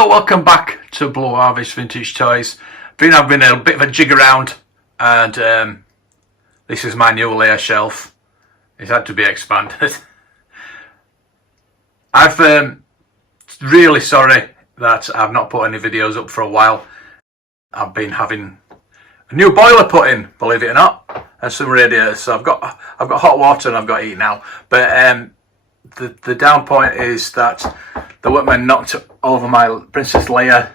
Hello, welcome back to Blue Harvest Vintage Toys. Been having a bit of a jig around, and this is my new layer shelf. It's had to be expanded. I'm really sorry that I've not put any videos up for a while. I've been having a new boiler put in, believe it or not, and some radiators. So I've got hot water and I've got heat now. But the down point is that the workmen knocked over my Princess Leia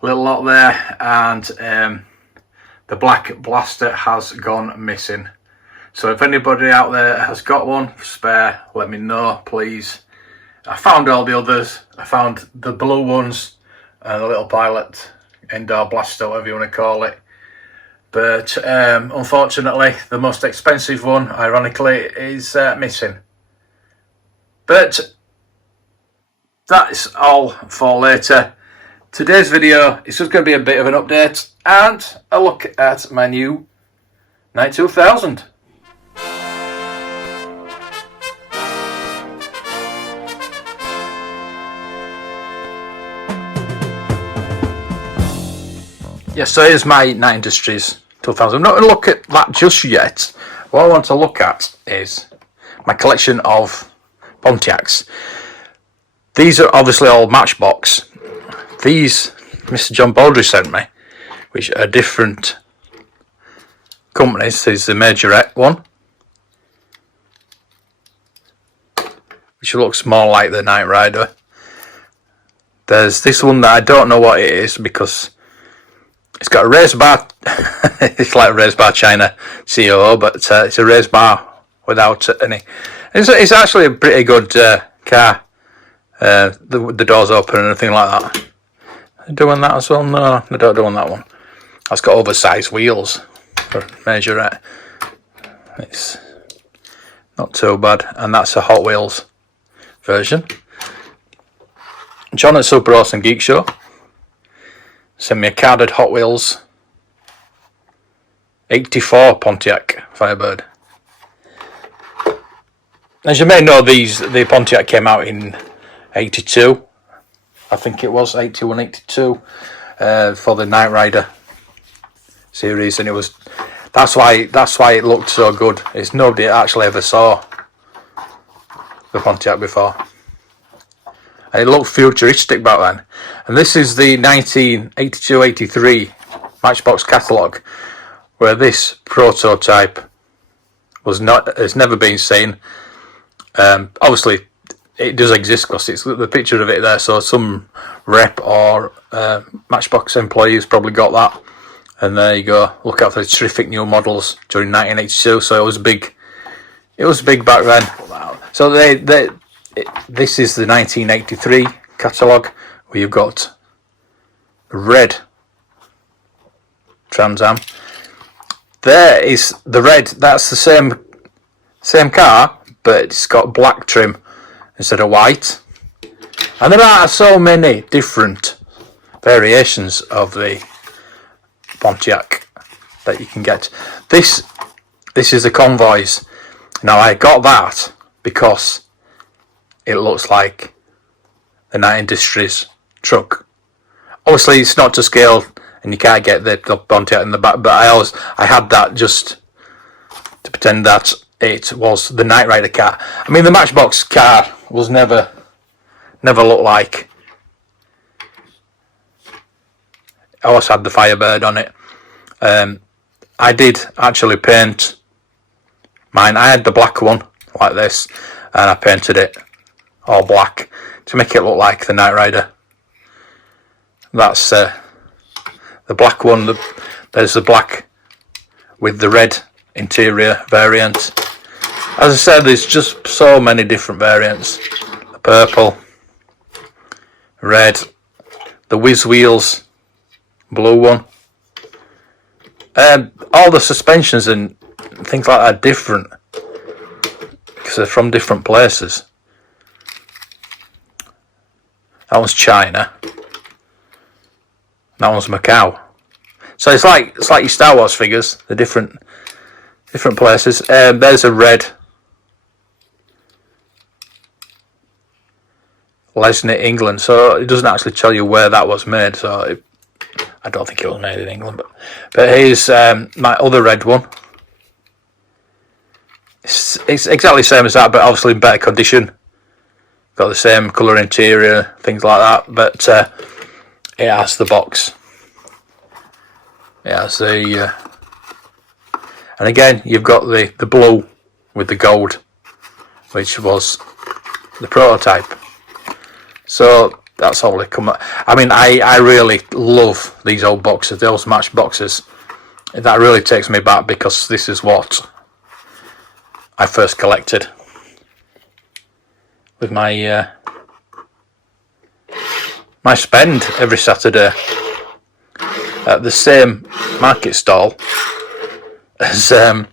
little lot there, and the black blaster has gone missing. So if anybody out there has got one spare, let me know, please. I found all the others. I found the blue ones, the little pilot indoor blaster, whatever you want to call it. But unfortunately, the most expensive one, ironically, is missing. But that's all for later. Today's video is just going to be a bit of an update and a look at my new Knight 2000. Yes, so here's my Knight Industies 2000. I'm not going to look at that just yet. What I want to look at is my collection of Pontiacs. These are obviously all Matchbox. These Mr. John Baldry sent me, which are different companies. This is the Majorette one, which looks more like the Knight Rider. There's this one that I don't know what it is because it's got a raised bar. It's like a raised bar China COO, but it's a raised bar without any. It's actually a pretty good car. The doors open and everything like that. Doing that as well? No, I don't do on that one. That's got oversized wheels for Majorette. It's not too bad, and that's a Hot Wheels version. John at Super Awesome Geek Show sent me a carded Hot Wheels 84 Pontiac Firebird. As you may know, the Pontiac came out in 82, I think it was 81, 82, for the Knight Rider series, and that's why it looked so good. Is nobody actually ever saw the Pontiac before. And it looked futuristic back then. And this is the 1982-83 Matchbox catalogue, where this prototype has never been seen. Obviously it does exist because it's the picture of it there, so some rep or Matchbox employees probably got that, and there you go. Look out for the terrific new models during 1982. So it was big back then. So this is the 1983 catalogue, where you've got red Trans Am. There is the red. That's the same car, but it's got black trim instead of white. And there are so many different variations of the Pontiac that you can get. This is the Convoys. Now I got that because it looks like the Knight Industries truck. Obviously it's not to scale and you can't get the Pontiac in the back, but I had that just to pretend that it was the Knight Rider car. I mean, the Matchbox car was never looked like. I always had the Firebird on it. I did actually paint mine. I had the black one like this, and I painted it all black to make it look like the Knight Rider. That's the black one. There's the black with the red interior variant. As I said, there's just so many different variants. The purple, red, the whiz wheels, blue one. All the suspensions and things like that are different because they're from different places. That one's China. That one's Macau. So it's like your Star Wars figures. They're different places. There's a red Lesney, England. So it doesn't actually tell you where that was made. So I don't think it was made in England. But here's my other red one. It's exactly the same as that, but obviously in better condition. Got the same colour interior, things like that. But it has the box. It has the... and again, you've got the blue with the gold, which was the prototype. So that's all they come. I mean, I really love these old boxes, those match boxes. That really takes me back, because this is what I first collected with my my spend every Saturday at the same market stall as I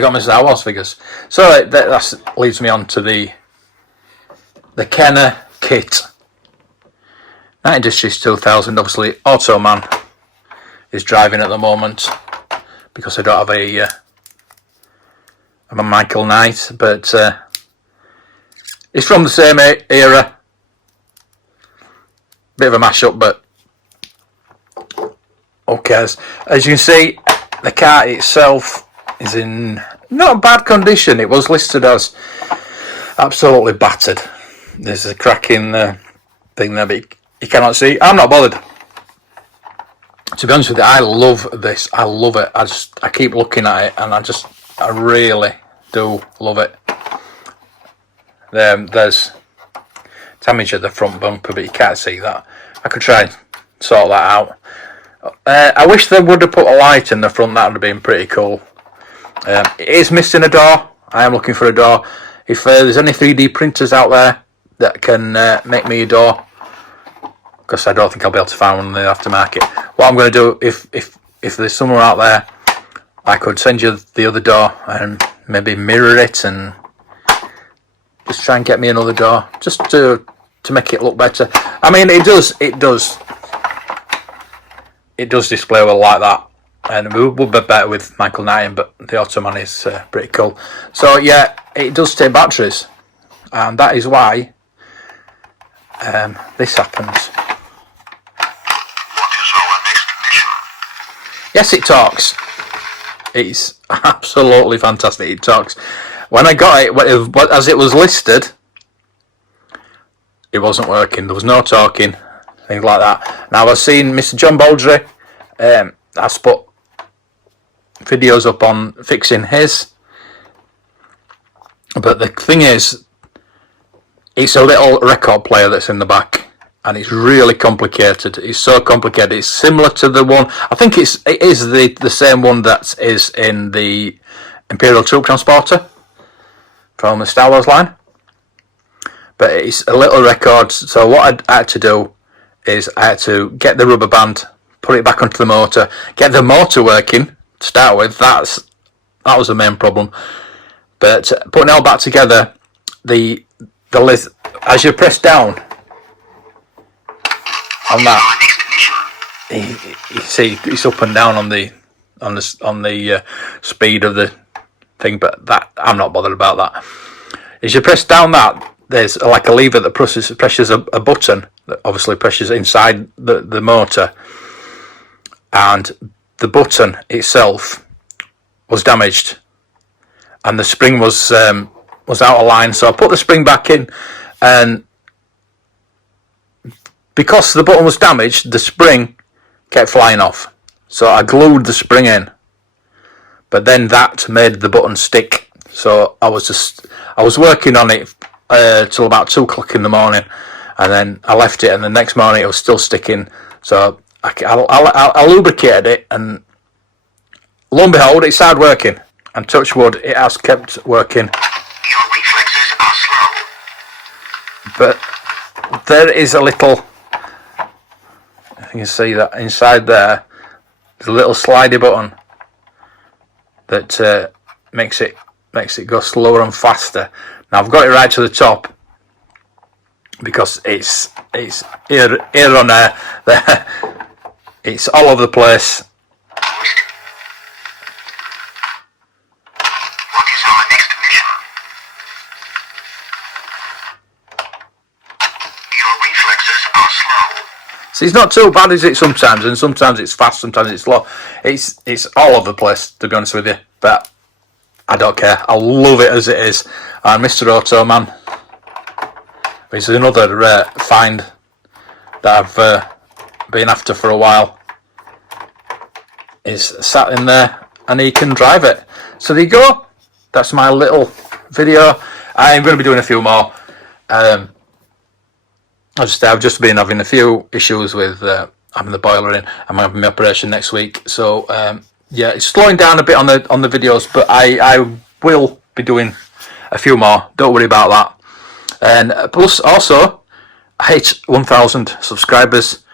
got my Star Wars figures. So that leads me on to the Kenner Kitt Knight Industies 2000. Obviously, Automan is driving at the moment, because I don't have a Michael Knight, but it's from the same era. Bit of a mashup, but okay. As you can see, the car itself is in not a bad condition. It was listed as absolutely battered. There's a crack in the thing there, but you cannot see. I'm not bothered. To be honest with you, I love this. I love it. I keep looking at it, and I really do love it. There's damage at the front bumper, but you can't see that. I could try and sort that out. I wish they would have put a light in the front. That would have been pretty cool. It is missing a door. I am looking for a door. If there's any 3D printers out there that can make me a door, because I don't think I'll be able to find one in the aftermarket. What I'm going to do, if there's someone out there, I could send you the other door and maybe mirror it and just try and get me another door, just to make it look better. I mean, it does display well like that, and it would be better with Michael Knight, but the Automan is pretty cool. So yeah, it does take batteries, and that is why this happens. What is our next mission? Yes, it talks. It's absolutely fantastic. It talks. When I got it, as it was listed, it wasn't working. There was no talking, things like that. Now I've seen Mr. John Baldry has put videos up on fixing his, but the thing is, it's a little record player that's in the back, and it's really complicated. It's so complicated. It's similar to the one, I think it is the same one that is in the Imperial Troop Transporter from the Star Wars line, but it's a little record. So what I had to do is I had to get the rubber band, put it back onto the motor, get the motor working to start with. That was the main problem. But putting it all back together, the lid, as you press down on that, you see it's up and down on the speed of the thing. But that, I'm not bothered about that. As you press down that, there's like a lever that presses a button that obviously presses inside the motor, and the button itself was damaged, and the spring was out of line. So I put the spring back in, and because the button was damaged, the spring kept flying off. So I glued the spring in, but then that made the button stick. So I was working on it till about 2 o'clock in the morning, and then I left it, and the next morning it was still sticking. So I lubricated it, and lo and behold, it started working. And touch wood, it has kept working. Your reflexes are slow. But there is a little, you can see that inside there, there's a little slidey button that makes it go slower and faster. Now I've got it right to the top, because it's here on there, it's all over the place. What is our next mission? reflexes are slow. See, it's not too bad, is it, sometimes? And sometimes it's fast, sometimes it's slow. It's all over the place, to be honest with you. But I don't care. I love it as it is. And Mr. Auto Man, this is another find that I've been after for a while. Is sat in there and he can drive it. So there you go. That's my little video. I'm going to be doing a few more. I've just been having a few issues with having the boiler in. I'm having my operation next week, so yeah, it's slowing down a bit on the videos, but I will be doing a few more. Don't worry about that. And plus, also, I hit 1,000 subscribers,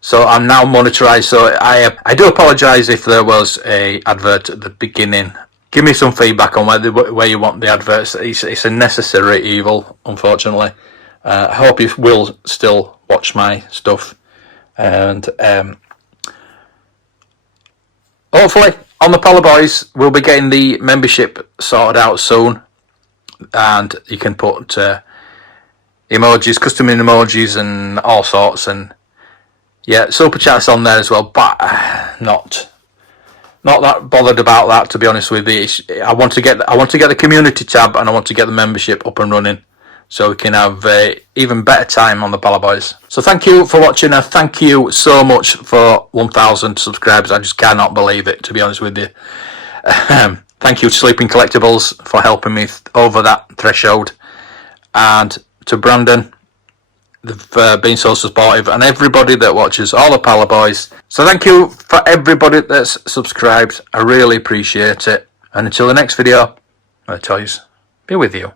so I'm now monetized. So I do apologise if there was a advert at the beginning. Give me some feedback on where you want the adverts. It's a necessary evil, unfortunately. I hope you will still watch my stuff, and hopefully on the paliboys we'll be getting the membership sorted out soon, and you can put emojis, custom emojis and all sorts, and yeah, super chats on there as well, but not that bothered about that, to be honest with you. I want to get the community tab, and I want to get the membership up and running, so we can have even better time on the paliboys. So thank you for watching, and thank you so much for 1,000 subscribers. I just cannot believe it, to be honest with you. Thank you to Sleeping Collectibles for helping me over that threshold, and to Brandon. They've been so supportive, and everybody that watches, all the paliboys. So thank you for everybody that's subscribed. I really appreciate it. And until the next video, may the toys be with you.